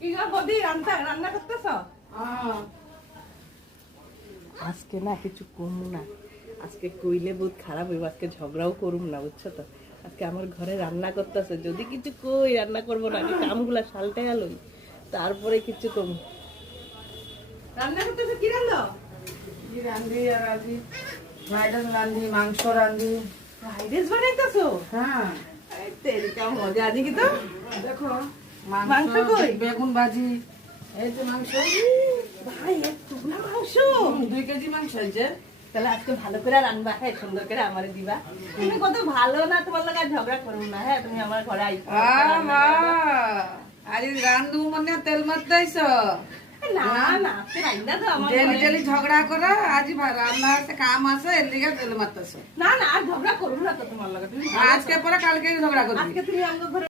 কি গো বৌদি রান্না করতেছ? আজকে না কিছু কমু না, আজকে কইলে বহুত খারাপ হইব, আজকে ঝগড়াও করুম না, বুঝছো তো। আজকে আমার ঘরে রান্না করতেছে, যদি কিছু কই রান্না করবো না, আগে কামগুলা সালটে গেল, তারপরে কিছু কম। রান্না করতেছে কি রান্না? কি রান্ধি আর আজি ফ্রাইড রাইস রান্ধি, মাংস রান্ধি। Fried rice বানাইতেছো? হ্যাঁ এই তেরিকা মজা আছে কি তো। দেখো মাংস মাংস কই? বেগুন ভাজি, এই যে মাংস ভাই এতগুলা মাংস? 2 কেজি মাংস হয়েছে। তাহলে আজকে ভালো করে রান্না, হ্যাঁ সুন্দর করে আমারে দিবা। তুমি কত ভালো না, তোমার লগে আর ঝগড়া করুম না, হ্যাঁ তুমি আমার ঘরে আইছো। আজ রান্ধু মনে তেল মার দাইছ, না না আজকে রান্না তো আমার ডেলি ঘরে- ডেলি ঝগড়া করা, আজ রান্না আছে কাম আছে, এর লিগে তেল মারতেছ। না না আর ঝগড়া করুম না তো তোমার লগে, তুমি আজকে পরে কালকে ঝগড়া করবি। আজকে তুমি আমার ঘরে